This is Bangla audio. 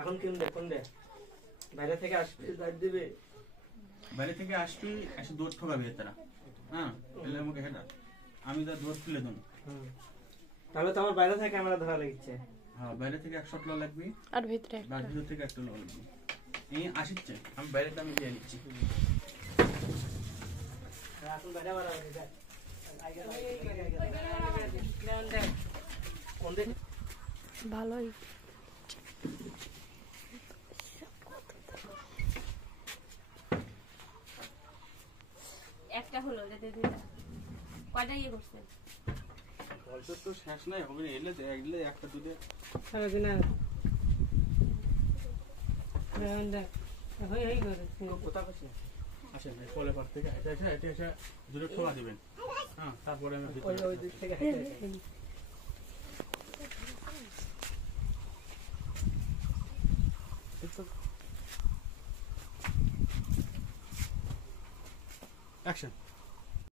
এখন কোন দে বাইরে থেকে আসবে দাঁড় দিবে বাইরে থেকে আসবি এসে দৌড় ঠোকাবি তারা হ্যাঁ এলে আমাকে হেডা আমি তার দৌড় তুলে দেবো তাহলে তো আমার বাইরে থেকে ক্যামেরা ধরা লাগছে হ্যাঁ বাইরে থেকে 100 লো লাগবি আর ভিতরে আর ভিতর থেকে 1 লো লাগবি এই আসছে আমি বাইরেটা আমি দিয়ে নিচ্ছি এখন বাইরে বাড়া হয়ে যায় কোন দে ভালোই একটা হলো যেতে দিতে কয়টা ইয়ে করছেন বলতে তো শেষ নাই হবে এলে এলে একটা দুটো সারা দিন হই হই করে কোথা করছে আসেন এই কোলে পার থেকে হেঁটে এসে দুটো ঠোকা দিবেন হ্যাঁ তারপরে আমি ওই দিক থেকে হেঁটে অ্যাকশন